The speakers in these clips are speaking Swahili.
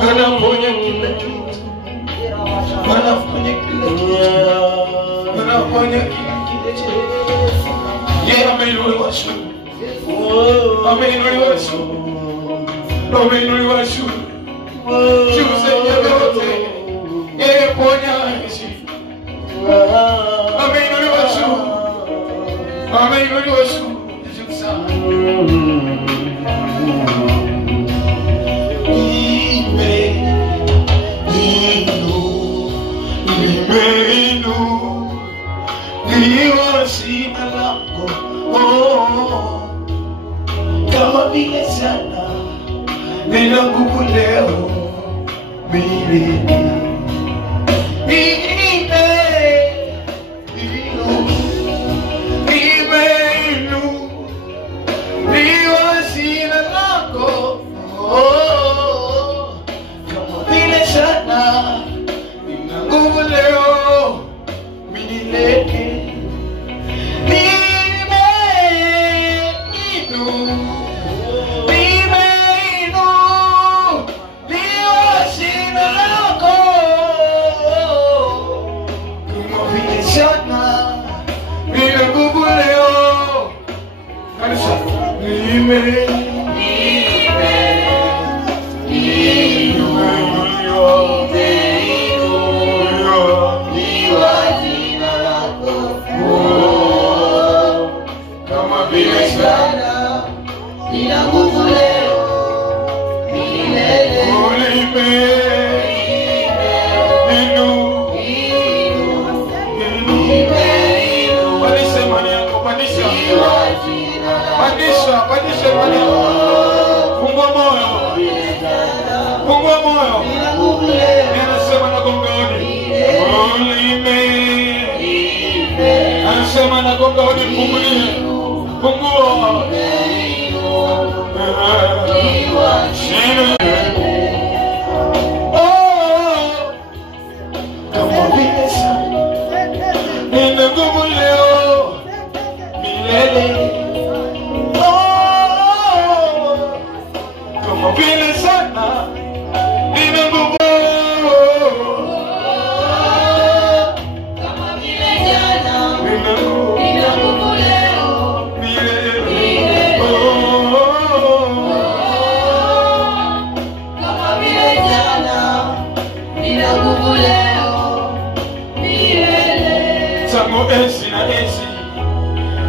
Anaponya kila kitu. Anaponya kila kitu. Anaponya kila kitu. Yeye ameinuliwa juu. Ameinuliwa juu. Ameinuliwa juu. Juu zenye yote. Yeye ponyaji. Ameinuliwa juu. Ameinuliwa juu. Juu sana. Jina lako kama vile jana nina nguvu leo milele. Jina lako kama vile jana nina nguvu leo milele. Anasema na gonga hodi fungulie. Fungua. Kama vile sana nina nguvu leo milele. Kama vile sana nina nguvu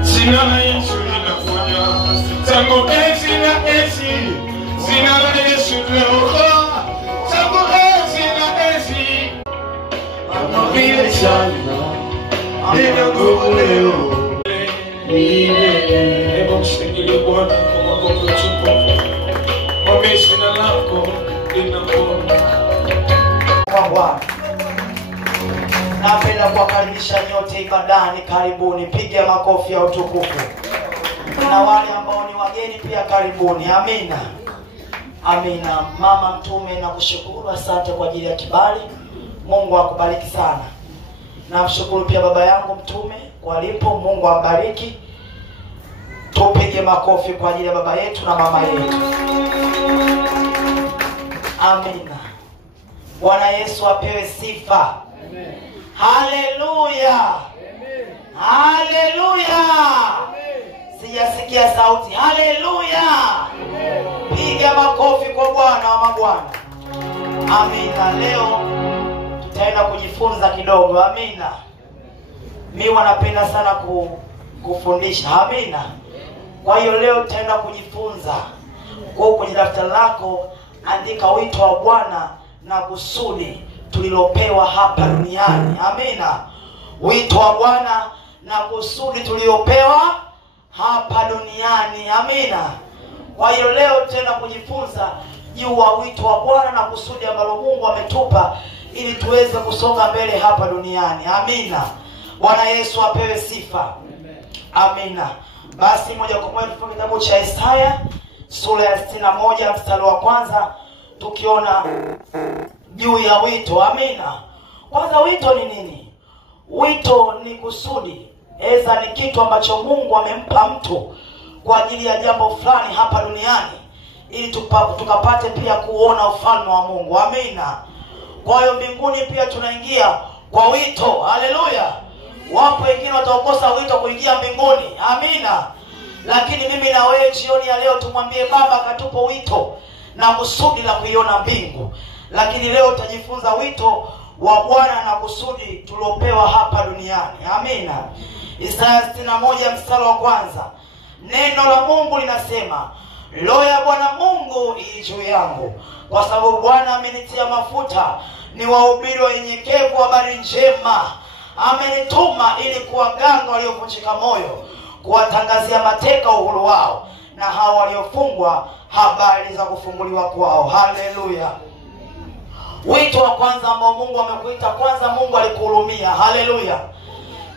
Sina Yesu ninaponya. Tangu enzi na enzi sina Yesu leo. Tangu enzi na enzi kama vile jana nina nguvu leo milele. Hebu mshangilie Bwana kwa makofi tukufu. Mwambie jina lako linaponya. Bwana, napenda kuwakaribisha nyote ibadani, karibuni. Piga makofi ya utukufu. Na wale ambao ni wageni pia karibuni. Amina. Amina. Mama mtume, nakushukuru, asante kwa ajili ya kibali. Mungu akubariki sana. Namshukuru pia baba yangu mtume kwa alipo. Mungu ambariki. Tupige makofi kwa ajili ya baba yetu na mama yetu. Amina. Bwana Yesu apewe sifa. Amen. Haleluya. Amen. Haleluya. Amen. Sijasikia sauti. Haleluya. Amen. Piga makofi kwa Bwana wa mabwana. Amina. Leo tutaenda kujifunza kidogo. Amina. Mimi wanapenda sana kufundisha. Amina. Kwa hiyo leo tutaenda kujifunza. Kwa kwenye daftari lako andika wito wa Bwana na kusudi tulilopewa hapa duniani. Amina. Wito wa Bwana na kusudi tuliopewa hapa duniani. Amina. Kwa hiyo leo tena kujifunza juu wa wito wa Bwana na kusudi ambalo Mungu ametupa ili tuweze kusonga mbele hapa duniani. Amina. Bwana Yesu apewe sifa. Amina. Basi moja kwa moja tufungue kitabu cha Isaya sura ya 61 mstari wa kwanza tukiona juu ya wito. Amina. Kwanza wito ni nini? Wito ni kusudi. Eza ni kitu ambacho Mungu amempa mtu kwa ajili ya jambo fulani hapa duniani. ili tukapate pia kuona ufalme wa Mungu. Amina. Kwa hiyo mbinguni pia tunaingia kwa wito. Haleluya. Wapo wengine watakosa wito kuingia mbinguni. Amina. Lakini mimi na wewe jioni ya leo tumwambie Baba akatupa wito na kusudi la kuiona mbingu. Lakini leo tutajifunza wito wa Bwana na kusudi tuliopewa hapa duniani. Amina. Isaya 61 mstari wa kwanza. Neno la Mungu linasema, Roho ya Bwana Mungu ii juu yangu, kwa sababu Bwana amenitia mafuta ni wahubiri wanyenyekevu habari njema. Amenituma ili kuwaganga waliovunjika moyo, kuwatangazia mateka uhuru wao, na hao waliofungwa habari za kufunguliwa kwao. Haleluya. Wito wa kwanza ambao Mungu amekuita, kwanza Mungu alikuhurumia. Haleluya.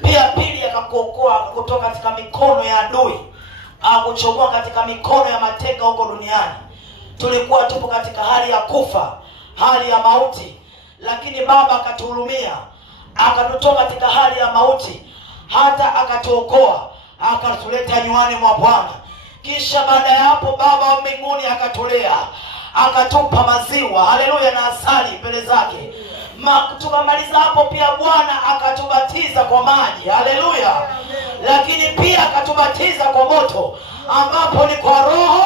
Pia pili akakuokoa kutoka katika mikono ya adui, akuchomoa katika mikono ya mateka huko duniani. Tulikuwa tupo katika hali ya kufa, hali ya mauti, lakini Baba akatuhurumia, akatutoa katika hali ya mauti, hata akatuokoa, akatuleta nyuani mwa Bwana. Kisha baada ya hapo Baba wa mbinguni akatulea, akatupa maziwa, haleluya, na asali mbele zake. Tukamaliza hapo pia Bwana akatubatiza kwa maji, haleluya, lakini pia akatubatiza kwa moto, ambapo ni kwa Roho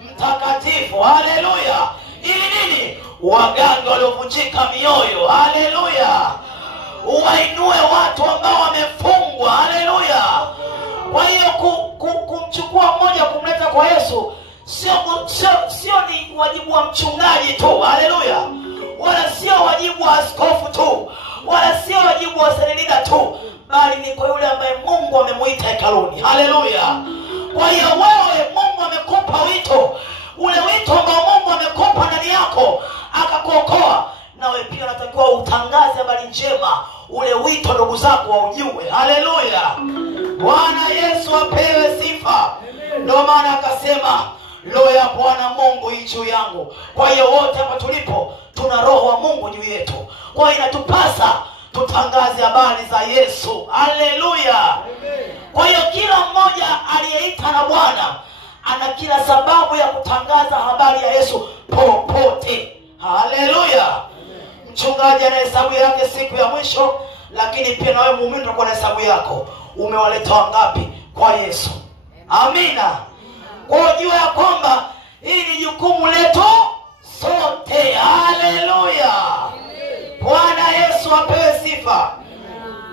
Mtakatifu. Haleluya. Ili nini? Waganga waliovunjika mioyo, haleluya, uwainue watu ambao wamefungwa. Haleluya. Kwa hiyo kumchukua mmoja kumleta kwa Yesu sio ni wajibu wa mchungaji tu, haleluya, wala sio wajibu wa askofu tu, wala sio wajibu wa serenida tu, bali ni kwa yule ambaye Mungu amemuita hekaluni. Haleluya. Kwa hiyo wewe Mungu amekupa wito, ule wito ambao Mungu amekupa ndani yako akakuokoa, na wewe pia unatakiwa utangaze habari njema, ule wito ndugu zako waujue. Haleluya. Bwana Yesu apewe sifa. Ndio maana akasema, Roho ya Bwana Mungu ii juu yangu. Kwa hiyo wote hapa tulipo tuna Roho wa Mungu juu yetu. Kwa hiyo inatupasa tutangaze habari za Yesu. Haleluya. Kwa hiyo kila mmoja aliyeita na Bwana ana kila sababu ya kutangaza habari ya Yesu popote. Haleluya. Mchungaji ana hesabu yake siku ya mwisho, lakini pia na wewe muumini unakuwa na hesabu yako. Umewaleta wangapi kwa Yesu? Amina. Kwa jua ya kwamba hili ni jukumu letu sote. Haleluya. Bwana Yesu apewe sifa.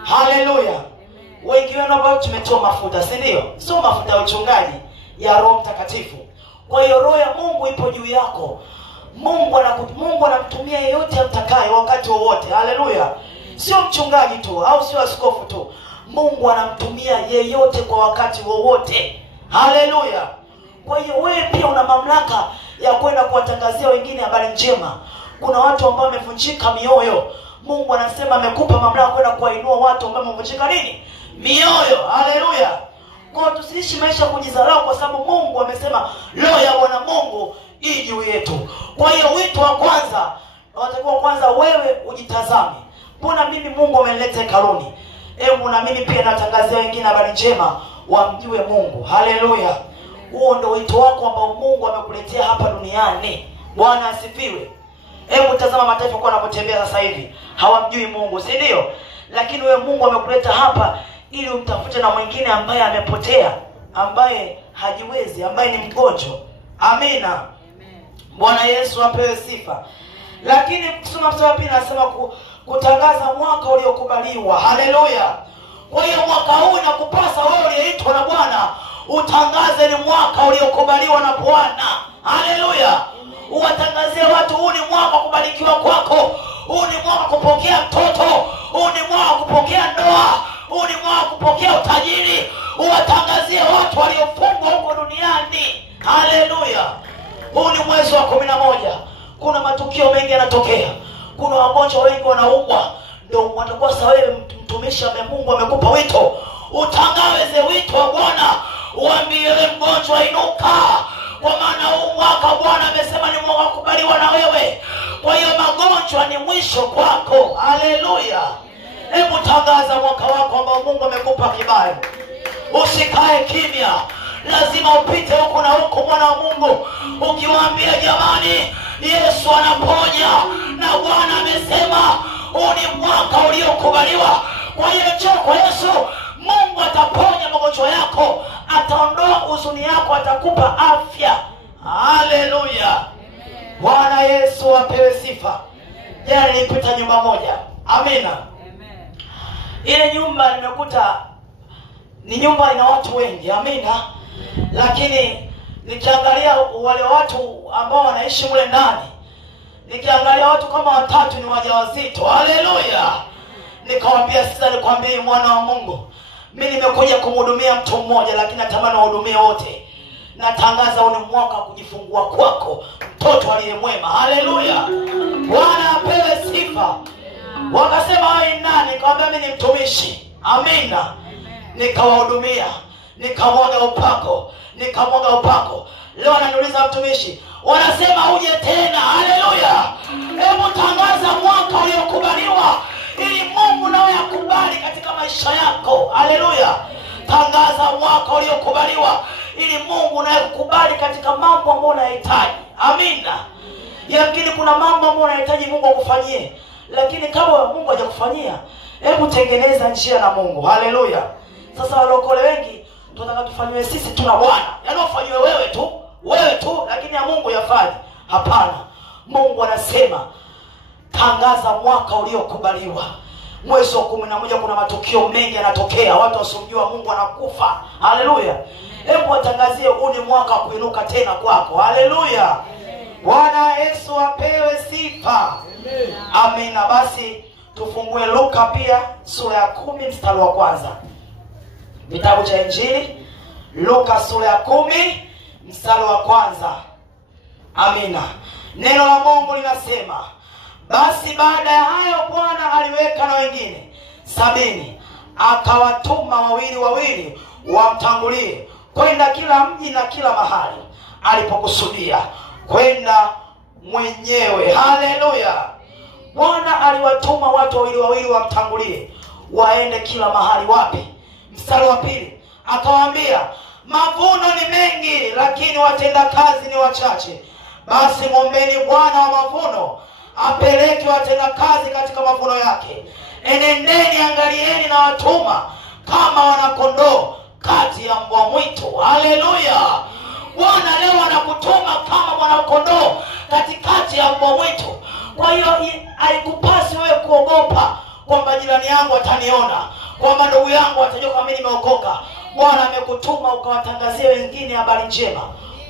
Haleluya. Wengi wenu ambao tumetoa mafuta, si ndio? Sio mafuta ya uchungaji, ya Roho Mtakatifu. Kwa hiyo Roho ya Mungu ipo juu yako. Mungu anamtumia yeyote amtakaye wakati wowote. Haleluya. Sio mchungaji tu au sio askofu tu. Mungu anamtumia yeyote kwa wakati wowote. Haleluya. Kwa hiyo wewe pia una mamlaka ya kwenda kuwatangazia wengine habari njema. Kuna watu ambao wamevunjika mioyo. Mungu anasema amekupa mamlaka kwenda kuwainua watu ambao wamevunjika nini? Mioyo. Haleluya. Kwa hiyo tusiishi maisha kujidharau, kwa sababu Mungu amesema Roho ya Bwana Mungu ii juu yetu. Kwa hiyo wito wa kwanza, unatakiwa kwanza wewe ujitazame. Mbona mimi Mungu amenileta hekaluni? Hebu na mimi pia natangazia wengine habari njema wamjue Mungu. Haleluya. Huo ndio wito wako ambao Mungu amekuletea hapa duniani. Bwana asifiwe. Hebu tazama mataifa kwa wanapotembea sasa hivi, hawamjui Mungu, si ndio? Lakini wewe Mungu amekuleta hapa ili umtafute na mwingine ambaye amepotea, ambaye hajiwezi, ambaye ni mgonjwa. Amina. Bwana Yesu apewe sifa. Lakini kusoma mstari wa pili nasema kutangaza mwaka uliokubaliwa. Haleluya. Kwa hiyo mwaka huu inakupasa wewe uliyeitwa na Bwana utangaze ni mwaka uliokubaliwa na Bwana. Haleluya. Uwatangazie watu huu ni mwaka kubarikiwa kwako. Huu ni mwaka kupokea mtoto. Huu ni mwaka kupokea ndoa. Huu ni mwaka kupokea utajiri. Uwatangazie watu waliofungwa huko duniani. Haleluya. Huu ni mwezi wa 11. Kuna matukio mengi yanatokea. Kuna wagonjwa wengi wanaumwa. Ndio watakuwa sawa, wewe mtumishi wa Mungu amekupa wito, utangaze wito wa Bwana. Uambie mgonjwa inuka, kwa maana huu mwaka Bwana amesema ni mwaka kubaliwa na wewe. Kwa hiyo magonjwa ni mwisho kwako. Haleluya. Hebu tangaza mwaka wako ambao Mungu amekupa kibali. Usikae kimya. lazima upite huku na huku, mwana wa Mungu, ukiwaambia jamani, Yesu anaponya na Bwana amesema huu ni mwaka uliokubaliwa. Kwa hiyo njoo kwa Yesu, Mungu ataponya magonjwa yako, ataondoa huzuni yako, atakupa afya. Haleluya. Bwana Yesu apewe sifa. Jana nilipita nyumba moja. Amina. Ile nyumba nimekuta ni nyumba ina watu wengi. Amina. Lakini nikiangalia wale watu ambao wanaishi mule ndani, nikiangalia watu kama 3 ni wajawazito. Haleluya. Nikamwambia sasa, nikwambie mwana wa Mungu, mimi nimekuja kumhudumia mtu mmoja, lakini natamani wahudumie wote. Natangaza huu ni mwaka kujifungua kwako mtoto aliye mwema. Haleluya. Bwana apewe sifa. Wakasema wewe ni nani? Nikamwambia mimi ni mtumishi. Amina. Nikawahudumia, nikamwaga upako. Leo ananiuliza mtumishi, wanasema uje tena. Haleluya. Hebu tangaza mwaka uliokubaliwa ili Mungu nawe akubali katika maisha yako. Haleluya. Tangaza mwaka uliokubaliwa ili Mungu naye kukubali katika mambo ambayo unahitaji. Amina. Yamkini kuna mambo ambayo unahitaji Mungu akufanyie, lakini kama Mungu hajakufanyia, hebu tengeneza njia na Mungu. Haleluya. Sasa walokole wengi tunataka tufanywe sisi tu na Bwana. Yaani ufanywe wewe tu, lakini ya Mungu yafanye. Hapana. Mungu anasema tangaza mwaka uliokubaliwa. Mwezi wa 11 kuna matukio mengi yanatokea, watu wasomjua Mungu anakufa. Haleluya. Hebu watangazie huu ni mwaka wa kuinuka tena kwako. Haleluya. Bwana Yesu apewe sifa. Amina. Basi tufungue Luka pia sura ya 10 mstari wa 1. Kitabu cha Injili Luka sura ya 10 mstari wa 1. Amina. Neno la Mungu linasema, basi baada ya hayo Bwana aliweka na wengine 70, akawatuma wawili wamtangulie kwenda kila mji na kila mahali alipokusudia kwenda mwenyewe. Haleluya. Bwana aliwatuma watu wawili wamtangulie waende kila mahali. Wapi? Mstari wa 2 akawaambia, mavuno ni mengi lakini watenda kazi ni wachache. Basi mwombeni Bwana wa mavuno apeleke watenda kazi katika mavuno yake. Enendeni, angalieni na watuma kama wanakondoo kati ya mbwa mwitu. Haleluya. Bwana leo anakutuma kama mwanakondoo katikati ya mbwa mwitu. Kwa hiyo haikupasi wewe kuogopa kwamba jirani yangu ataniona, kwamba ndugu yangu atajua kama mimi nimeokoka. Bwana amekutuma ukawatangazie wengine habari njema,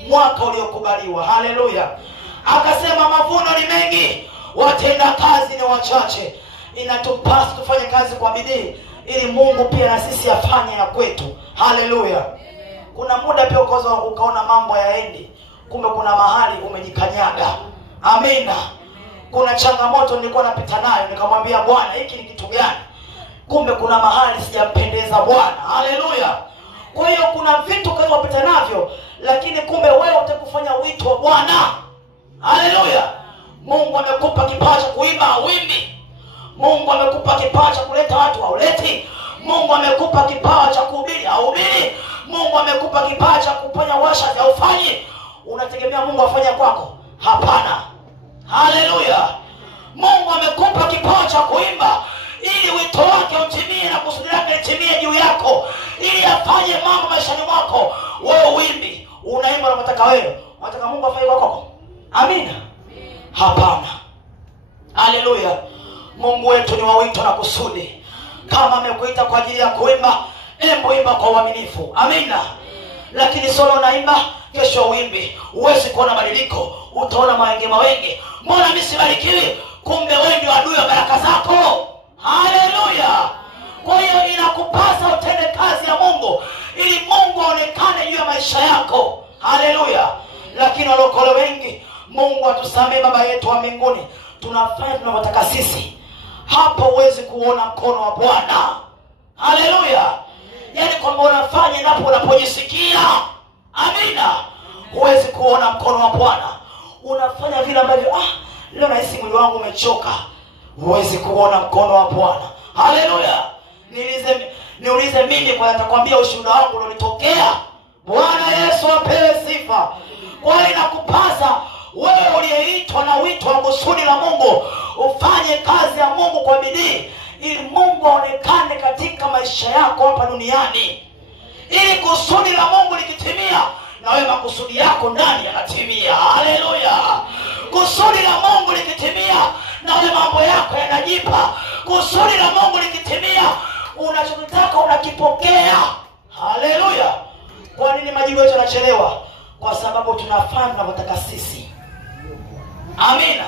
mwaka uliokubaliwa. Haleluya. Akasema mavuno ni mengi, watenda kazi ni wachache. Inatupasa tufanye kazi kwa bidii ili Mungu pia na sisi afanye ya kwetu. Haleluya. Kuna muda pia ukaona mambo yaendi, kumbe kuna mahali umejikanyaga. Amina. Kuna changamoto nilikuwa napita nayo, nikamwambia Bwana, hiki ni kitu gani? Kumbe kuna mahali sijampendeza Bwana. Haleluya. Kwa hiyo kuna vitu kama unapita navyo, lakini kumbe wewe utakufanya wito wa Bwana. Haleluya. Mungu amekupa kipaji cha kuimba, uimbi. Mungu amekupa kipaji cha kuleta watu, auleti. Mungu amekupa kipaji cha kuhubiri, ahubiri. Mungu amekupa kipaji cha kuponya washa, ufanye. Unategemea Mungu afanye kwako? Hapana. Haleluya. Mungu amekupa kipaji cha kuimba ili wito wake utimie na kusudi lake litimie juu yako, ili afanye mambo maishani mwako. Wewe uimbi, unaimba unapotaka wewe. Unataka Mungu afanye kwako? Amina. Hapana. Haleluya. Mungu wetu ni wa wito na kusudi. Kama amekuita kwa ajili ya kuimba, hebu imba kwa uaminifu. Amina. Lakini solo unaimba, kesho uimbi, huwezi kuona badiliko. Utaona mawenge. Mbona mimi sibarikiwi? Kumbe wewe ndio adui wa baraka zako. Haleluya. Kwa hiyo inakupasa utende kazi ya Mungu ili Mungu aonekane juu ya maisha yako. Haleluya. Lakini walokole wengi, Mungu atusamee Baba yetu wa mbinguni, tunafanya tunavyotaka sisi. Hapo huwezi kuona mkono wa Bwana. Haleluya. Yaani kwamba unafanya ndipo unapojisikia. Amina. Huwezi kuona mkono wa Bwana. Unafanya vile ambavyo leo nahisi mwili wangu umechoka. Huwezi kuona mkono wa Bwana. Haleluya. Niulize mimi kwa nitakwambia ushuhuda wangu ulionitokea. Bwana Yesu apewe sifa. Kwa hiyo inakupasa wewe uliyeitwa na wito wa kusudi la Mungu ufanye kazi ya Mungu kwa bidii, ili Mungu aonekane katika maisha yako hapa duniani. Ili kusudi la Mungu likitimia, na wewe makusudi yako ndani yanatimia. Haleluya. Kusudi la Mungu likitimia, na wewe mambo yako yanajipa. Kusudi la Mungu likitimia, unachotaka unakipokea. Haleluya. Kwa nini majibu yetu yanachelewa? Kwa sababu tunafanya tunavyotaka sisi. Amina.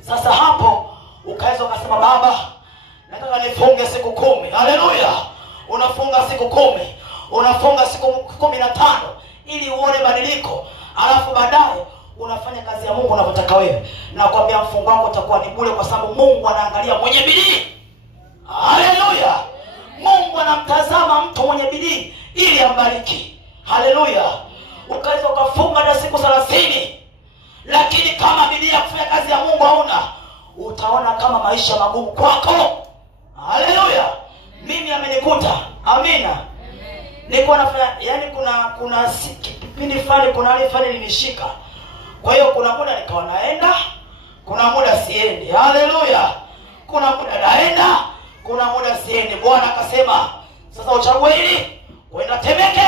Sasa hapo ukaweza ukasema, baba nataka nifunge siku 10. Haleluya. Unafunga siku 10, unafunga siku 15 ili uone badiliko, alafu baadaye unafanya kazi ya Mungu unavyotaka wewe. Na kwambia mfungo wako utakuwa ni bure, kwa sababu Mungu anaangalia mwenye bidii. Haleluya. Mungu anamtazama mtu mwenye bidii ili ambariki. Haleluya. Ukaweza ukafunga hata siku 30, lakini kama bidii ya kufanya kazi ya Mungu hauna, utaona kama maisha magumu kwako. Haleluya. Mimi amenikuta. Amina. Nilikuwa nafanya, yani kuna kipindi fulani, kuna hali fulani ilinishika. Kwa hiyo kuna muda nikawa naenda, kuna muda siendi. Haleluya. Kuna muda naenda, kuna muda siendi. Bwana akasema, sasa uchague hili, kwenda Temeke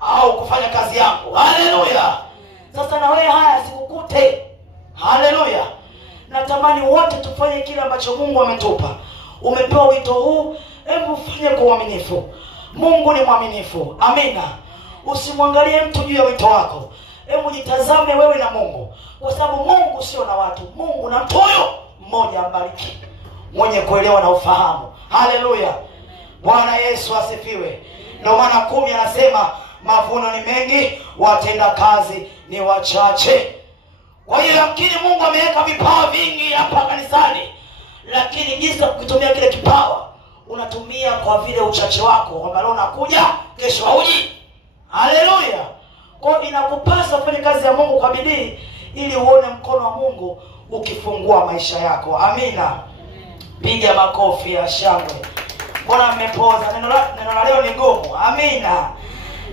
au kufanya kazi yangu. Haleluya. Sasa na wewe haya sikukute. Haleluya. Natamani wote tufanye kile ambacho Mungu ametupa. Umepewa wito huu, hebu ufanye kwa uaminifu. Mungu ni mwaminifu. Amina. Usimwangalie mtu juu ya wito wako. Hebu jitazame wewe na Mungu, kwa sababu Mungu sio na watu. Mungu na mtu huyo mmoja ambariki, mwenye kuelewa na ufahamu. Haleluya. Bwana Yesu asifiwe. Ndio maana 10 anasema mavuno ni mengi, watenda kazi ni wachache. Kwa hiyo yamkini Mungu ameweka vipawa vingi hapa kanisani, lakini jinsi ya kutumia kile kipawa unatumia kwa vile uchache wako, kwamba leo unakuja, kesho hauji. Haleluya. Kwa hiyo inakupasa kufanya kazi ya Mungu kwa bidii, ili uone mkono wa Mungu ukifungua maisha yako. Amina. Piga makofi ya shangwe. Mbona mmepoza? Neno la leo ni gumu. Amina.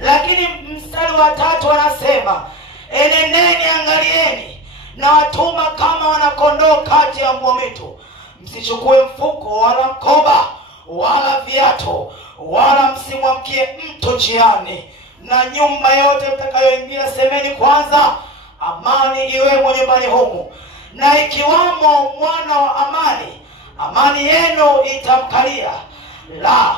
Lakini mstari wa 3 anasema, enendeni, angalieni, na watuma kama wanakondoo kati ya mbwa mwitu. Msichukue mfuko wala mkoba wala viatu, wala msimwamkie mtu njiani. Na nyumba yote mtakayoingia semeni kwanza, amani iwemo nyumbani humu. Na ikiwamo mwana wa amani, amani yenu itamkalia. La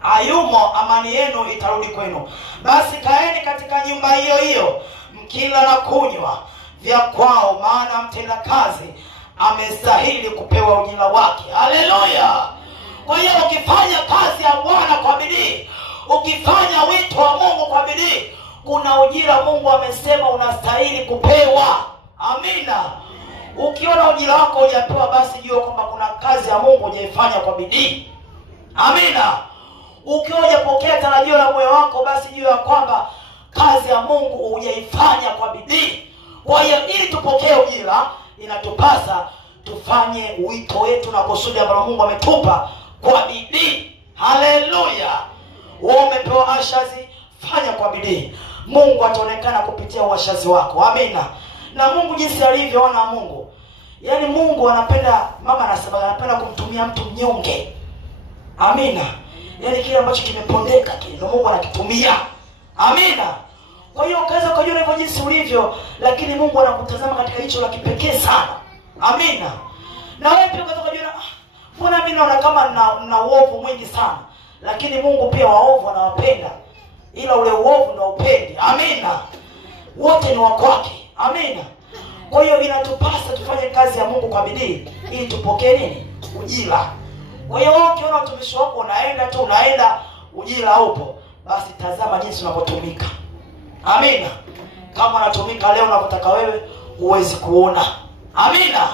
hayumo, amani yenu itarudi kwenu. Basi kaeni katika nyumba hiyo hiyo, mkila na kunywa vya kwao, maana mtenda kazi amestahili kupewa ujira wake. Haleluya. Kwa hiyo ukifanya kazi ya Bwana kwa bidii, ukifanya wito wa Mungu kwa bidii, kuna ujira Mungu amesema unastahili kupewa. Amina. Ukiona ujira wako hujapewa, basi jua kwamba kuna kazi ya Mungu hujaifanya kwa bidii. Amina. Ukiwa hujapokea tarajio la moyo wako, basi jua kwamba kazi ya Mungu hujaifanya kwa bidii. Kwa hiyo ili tupokee ujira, inatupasa tufanye wito wetu na kusudi ambalo Mungu ametupa kwa bidii. Haleluya. Wewe umepewa ashazi, fanya kwa bidii. Mungu ataonekana kupitia uashazi wako. Amina. Na Mungu jinsi alivyoona Mungu, yaani Mungu anapenda, mama anasema anapenda kumtumia mtu mnyonge. Amina. Yaani kile ambacho kimepondeka kile ndio Mungu anakitumia. Amina. Kwa hiyo ukaweza kujua hivyo jinsi ulivyo, lakini Mungu anakutazama katika hicho la kipekee sana. Amina. Na wewe pia ukaweza kujua, mbona mimi naona kama na uovu mwingi sana, lakini Mungu pia waovu anawapenda, ila ule uovu na upendi. Amina. Wote ni wa kwake. Amina. Kwa hiyo inatupasa tufanye kazi ya Mungu kwa bidii ili tupokee nini? Ujira. Kwa hiyo ukiona utumishi wako unaenda ujira upo, basi tazama jinsi unavyotumika. Amina. Kama unatumika leo unapotaka wewe, huwezi kuona. Amina.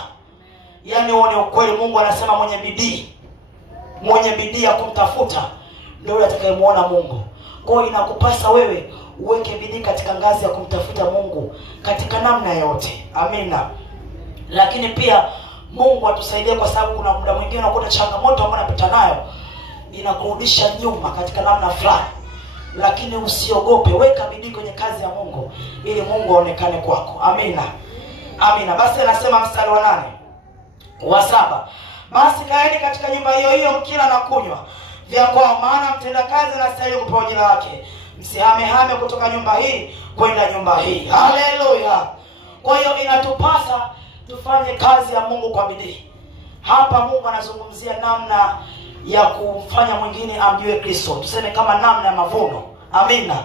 Yaani uone ukweli. Mungu anasema mwenye bidii ya kumtafuta ndio atakayemuona Mungu. Kwa hiyo inakupasa wewe uweke bidii katika ngazi ya kumtafuta Mungu katika namna yote. Amina. Lakini pia Mungu atusaidie, kwa sababu kuna muda mwingine unakuta changamoto ambayo unapita nayo inakurudisha nyuma katika namna fulani. lakini usiogope. Weka bidii kwenye kazi ya Mungu ili Mungu aonekane kwako. Amina. Amina. Basi anasema mstari wa 8 wa 7, basi kaeni katika nyumba hiyo hiyo mkila na kunywa vya kwao, maana mtendakazi anastahili kupewa jina lake. Msihame kutoka nyumba hii kwenda nyumba hii. Haleluya. Kwa hiyo inatupasa tufanye kazi ya Mungu kwa bidii. Hapa Mungu anazungumzia namna ya kufanya mwingine amjue Kristo. Tuseme kama namna ya mavuno. Amina.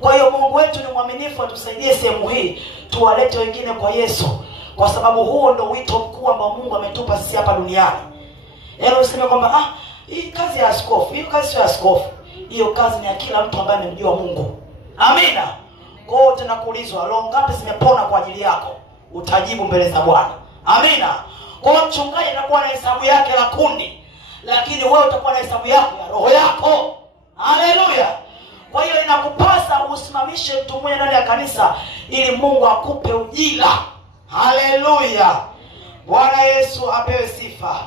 Kwa hiyo Mungu wetu ni mwaminifu, atusaidie sehemu hii tuwalete wengine kwa Yesu, kwa sababu huo ndo wito mkuu ambao Mungu ametupa sisi hapa duniani. Yaani useme kwamba hii kazi ya askofu, hiyo kazi sio ya askofu. Hiyo kazi ni ya kila mtu ambaye amemjua Mungu. Amina. Kwa hiyo tena kuulizwa roho ngapi zimepona kwa ajili yako, utajibu mbele za Bwana. Amina. Kwa hiyo mchungaji atakuwa na hesabu yake la kundi, lakini wewe utakuwa na hesabu yako ya roho yako. Haleluya. Kwa hiyo inakupasa usimamishe mtu mmoja ndani ya kanisa ili Mungu akupe ujira. Haleluya. Bwana Yesu apewe sifa.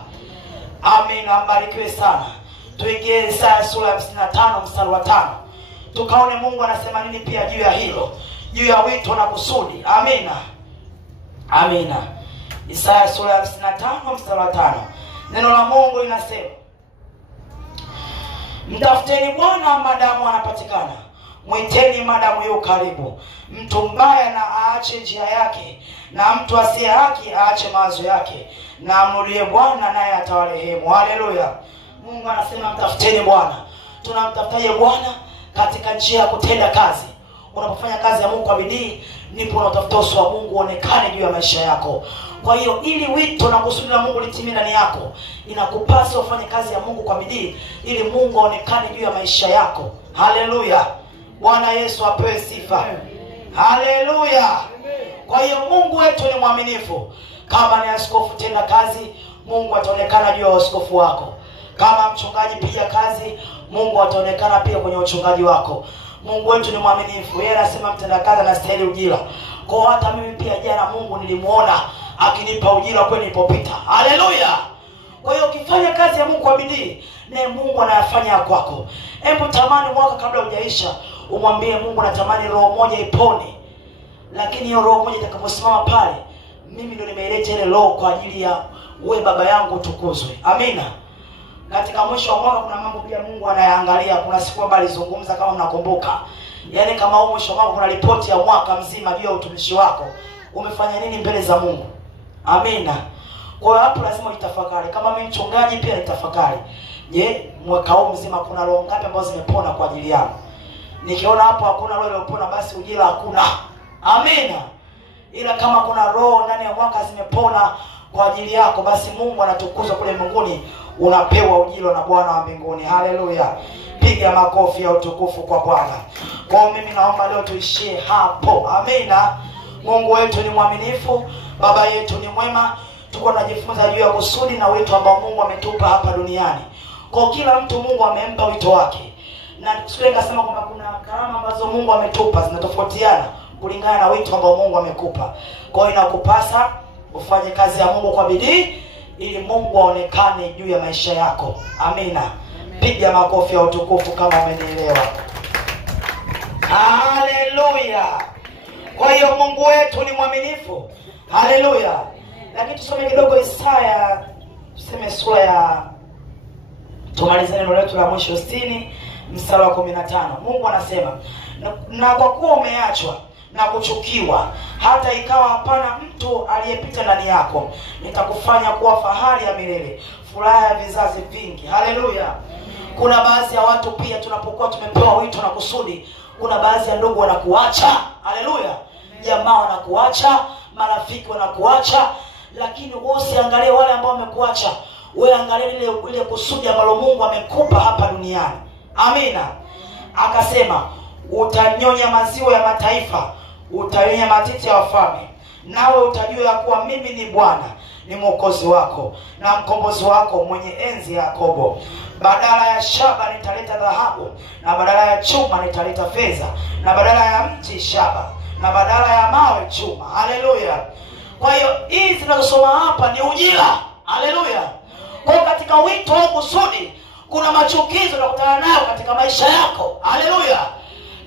Amina. Mbarikiwe sana. Tuingie Isaya sura ya 55 mstari wa 5. Tukaone Mungu anasema nini pia juu ya hilo, juu ya wito na kusudi. Amina. Amina. Isaya sura ya 55 mstari wa 5. Neno la Mungu linasema, mtafuteni Bwana madamu anapatikana, mwiteni madamu yu karibu. Mtu mbaya na aache njia yake, na mtu asiye haki aache mawazo yake, na amrudie Bwana naye atawarehemu. Haleluya. Mungu anasema mtafuteni Bwana. Tunamtafutaje Bwana? Katika njia ya kutenda kazi. Unapofanya kazi ya Mungu kwa bidii, ndipo unatafuta uso wa Mungu uonekane juu ya maisha yako. Kwa hiyo ili wito na kusudi la Mungu litimie ndani yako, inakupasa ufanye kazi ya Mungu kwa bidii ili Mungu aonekane juu ya maisha yako. Haleluya. Bwana Yesu apewe sifa. Haleluya. Kwa hiyo Mungu wetu ni mwaminifu. Kama ni askofu, tenda kazi, Mungu ataonekana juu ya askofu wako. Kama mchungaji, piga kazi, Mungu ataonekana pia kwenye uchungaji wako. Mungu wetu ni mwaminifu. Yeye anasema mtendakazi anastahili ujira. Kwa hata mimi pia jana Mungu nilimuona akinipa ujira kweli nilipopita. Haleluya. Kwa hiyo ukifanya kazi ya Mungu kwa bidii, naye Mungu anayafanya kwako. Hebu tamani mwaka kabla hujaisha, umwambie Mungu natamani roho moja ipone. Lakini hiyo roho moja itakaposimama pale, mimi ndio nimeileta ile roho kwa ajili ya wewe baba yangu utukuzwe. Amina. Katika mwisho wa mwaka kuna mambo pia Mungu anayaangalia. Kuna siku ambayo alizungumza kama mnakumbuka. Yaani kama huko mwisho wa mwaka kuna ripoti ya mwaka mzima juu ya utumishi wako. Umefanya nini mbele za Mungu? Amina. Kwa hiyo hapo lazima utafakari. Kama mimi mchungaji pia nitafakari. Je, mwaka huu mzima kuna roho ngapi ambazo zimepona kwa ajili yangu? Nikiona hapo hakuna roho iliyopona, basi ujira hakuna. Amina. Ila kama kuna roho ndani ya mwaka zimepona kwa ajili yako, basi Mungu anatukuzwa kule mbinguni, unapewa ujira na Bwana wa mbinguni. Haleluya. Piga makofi ya utukufu kwa Bwana. Kwa mimi naomba leo tuishie hapo. Amina. Mungu wetu ni mwaminifu, baba yetu ni mwema. Tuko tunajifunza juu ya kusudi na wito ambao Mungu ametupa hapa duniani. Kwa kila mtu Mungu amempa wito wake. Na sio nikasema kwamba kuna karama ambazo Mungu ametupa zinatofautiana kulingana na wito ambao Mungu amekupa. Kwa hiyo inakupasa ufanye kazi ya Mungu kwa bidii ili Mungu aonekane juu ya maisha yako. Amina. Piga makofi ya utukufu kama umenielewa. Haleluya. Kwa hiyo Mungu wetu ni mwaminifu. Haleluya. Lakini tusome kidogo Isaya, tuseme sura ya, tumalize neno letu la mwisho 60 mstari wa 15. Mungu anasema, na kwa kuwa umeachwa na kuchukiwa, hata ikawa hapana mtu aliyepita ndani yako, nitakufanya kuwa fahari ya milele, furaha ya vizazi vingi. Haleluya. Kuna baadhi ya watu pia tunapokuwa tumepewa wito na kusudi, kuna baadhi ya ndugu wanakuacha. Haleluya. Jamaa wanakuacha, marafiki wanakuacha, lakini usiangalie wale ambao wamekuacha. Wewe angalia ile kusudi ambalo Mungu amekupa hapa duniani. Amina. Akasema, utanyonya maziwa ya mataifa, utanyonya matiti ya wafalme, nawe utajua ya kuwa mimi ni Bwana, ni mwokozi wako na mkombozi wako, mwenye enzi ya Yakobo. Badala ya shaba nitaleta dhahabu, na badala ya chuma nitaleta fedha, na badala ya mti shaba, na badala ya mawe chuma. Haleluya. Kwa hiyo hizi tunazosoma hapa ni ujira. Haleluya. Kwa katika wito wa kusudi, kuna machukizo unakutana nayo katika maisha yako. Haleluya.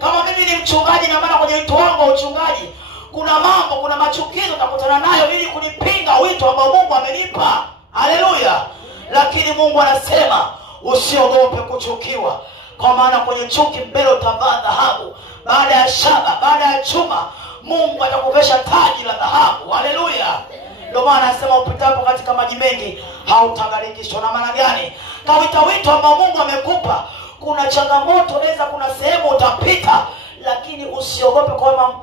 Kama mimi ni mchungaji na maana kwenye wito wangu wa uchungaji, kuna mambo, kuna machukizo utakutana nayo ili kunipinga wito ambao Mungu amenipa. Haleluya. Lakini Mungu anasema usiogope kuchukiwa, kwa maana kwenye chuki mbele utavaa dhahabu, baada ya shaba, baada ya chuma Mungu atakuvesha taji la dhahabu. Haleluya. Ndio maana anasema upitapo katika maji mengi hautagarikishwa. Na maana gani? Kawita wito ambao Mungu amekupa, kuna changamoto, naweza kuna sehemu utapita, lakini usiogope,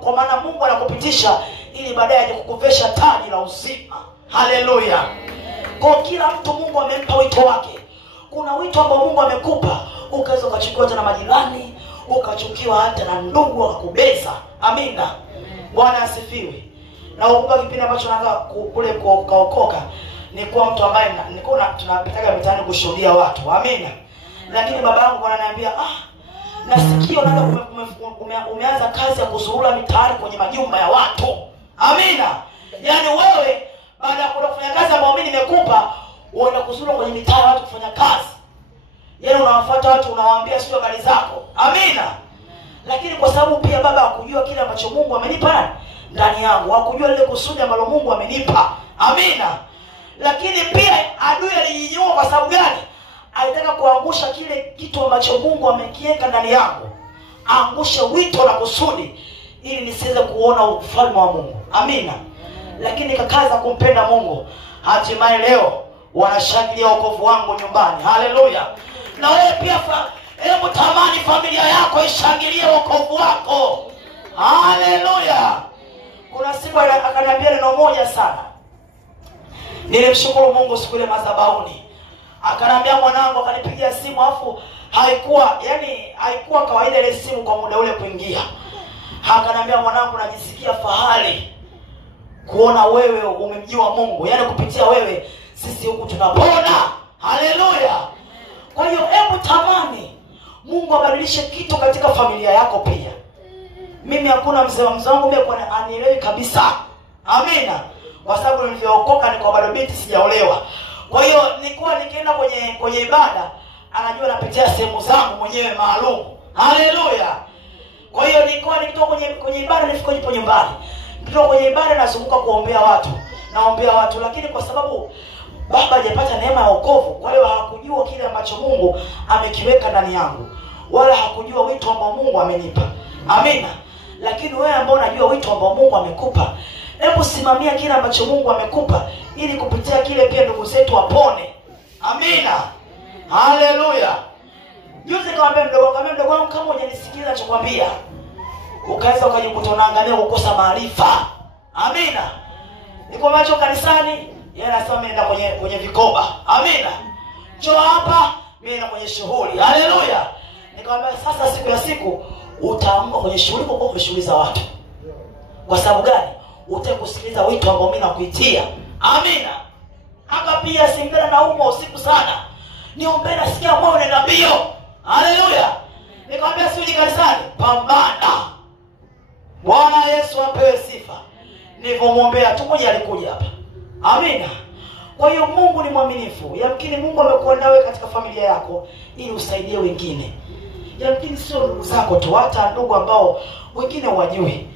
kwa maana Mungu anakupitisha ili baadaye aje kukuvesha taji la uzima. Haleluya. Kwa kila mtu Mungu amempa wito wake. Kuna wito ambao Mungu amekupa, ukaweza ukachukiwa na majirani, ukachukiwa hata na ndugu wakakubeza. Amina. Bwana asifiwe. Na ukumbuka kipindi ambacho naanza kule kuokoka, ni kwa mtu ambaye nilikuwa tunapitaga mitaani kushuhudia watu. Amina. Lakini baba yangu ananiambia, nasikia umeanza kazi ya kuzurura mitaani kwenye majumba ya watu. Amina. Yaani wewe baada ya kufanya kazi ambayo mimi nimekupa, unaenda kuzurura kwenye mitaa ya watu kufanya kazi. Yaani unawafuata watu, unawaambia sio habari zako. Amina. Lakini kwa sababu pia baba hakujua kile ambacho Mungu amenipa ndani yangu, hakujua lile kusudi ambalo Mungu amenipa. Amina. Lakini pia adui alijinyua. Kwa sababu gani? Alitaka kuangusha kile kitu ambacho Mungu amekiweka ndani yangu, angushe wito na kusudi ili nisiweze kuona ufalme wa Mungu. Amina. Lakini kakaza kumpenda Mungu, hatimaye leo wanashangilia wokovu wangu nyumbani. Haleluya. Na wewe pia hebu tamani familia yako ishangilie wokovu wako. Haleluya. Kuna siku akaniambia neno moja sana, nilimshukuru Mungu siku ile madhabahuni. Akaniambia mwanangu, akanipigia simu, afu haikuwa kawaida ile simu kwa muda ule kuingia. Akaniambia mwanangu, najisikia fahari kuona wewe umemjua Mungu. Yaani kupitia wewe sisi huku tunapona. Haleluya. Kwa hiyo hebu tamani Mungu abadilishe kitu katika familia yako pia. Mimi hakuna mzee wangu mimi anielewi kabisa. Amina. Kwa sababu nilipookoka nilikuwa bado binti, sijaolewa. Kwa hiyo nilikuwa nikienda kwenye ibada, anajua napitia sehemu zangu mwenyewe maalum. Haleluya. Kwa hiyo nilikuwa nikitoka kwenye ibada, nifika nipo nyumbani. Nikitoka kwenye ibada nazunguka kuombea watu. Naombea watu, lakini kwa sababu baba hajapata neema ya wokovu, kwa hiyo hakujua kile ambacho Mungu amekiweka ndani yangu, wala hakujua wito ambao Mungu amenipa. Amina. Lakini wewe ambao unajua wito ambao Mungu amekupa, hebu simamia kile ambacho Mungu amekupa ili kupitia kile pia ndugu zetu wapone. Amina. Haleluya. Juzi nikamwambia mdogo wangu, kama hujanisikiliza ninachokwambia, ukaweza ukajikuta unaangalia kukosa maarifa. Amina. Niko macho kanisani, yeye anasema nenda kwenye vikoba. Amina. Njoo hapa, mimi nenda kwenye shughuli. Haleluya. Nikamwambia sasa siku ya siku utaamka kwenye shughuli kwa shughuli za watu. Kwa sababu gani? Utakusikiliza wito ambao mimi nakuitia. Amina. Haka pia singana na umo usiku sana, niombe nasikia moyo unaenda mbio. Haleluya. Nikamwambia sio kanisani, pambana. Bwana Yesu apewe sifa. Nilipomwombea tu mmoja alikuja hapa. Amina. Kwa hiyo Mungu ni mwaminifu. Yamkini Mungu amekuandaa wewe katika familia yako ili usaidie wengine. Yamkini sio ndugu zako tu, hata ndugu ambao wengine wajui.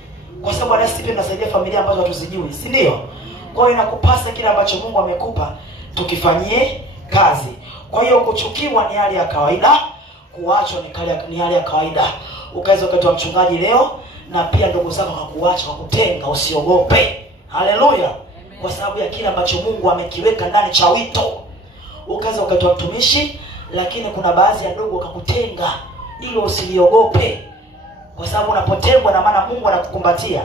Kwa sababu anasi pia tunasaidia familia ambazo hatuzijui, si ndio? Kwa hiyo inakupasa kile ambacho Mungu amekupa tukifanyie kazi. Kwa hiyo kuchukiwa ni hali ya kawaida, kuachwa ni hali ya kawaida. Ukaweza ukatoa mchungaji leo na pia ndugu zako hakuacha, kukutenga, usiogope. Haleluya. Kwa sababu ya kile ambacho Mungu amekiweka ndani cha wito. Ukaweza ukatoa mtumishi, lakini kuna baadhi ya ndugu wakakutenga, ili usiliogope. Kwa sababu unapotengwa na maana Mungu anakukumbatia.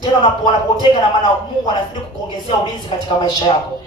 Tena unapotenga na maana Mungu anazidi kukuongezea ulinzi katika maisha yako.